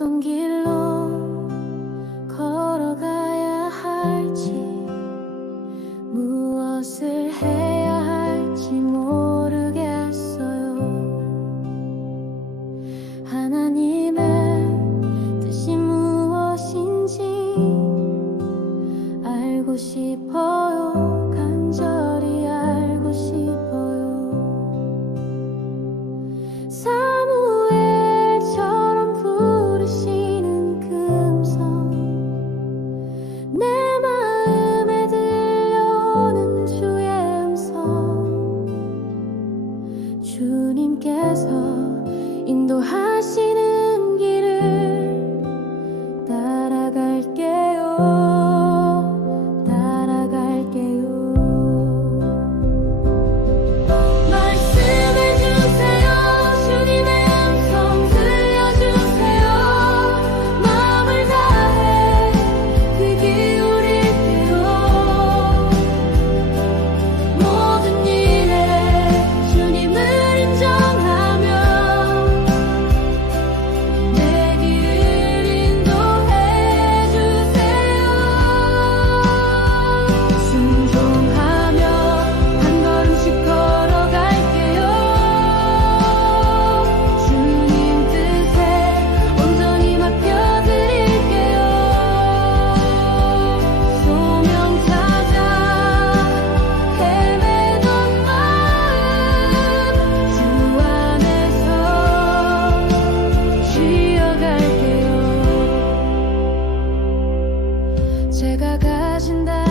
걷던 길로 주님께서 인도하시는 imagine that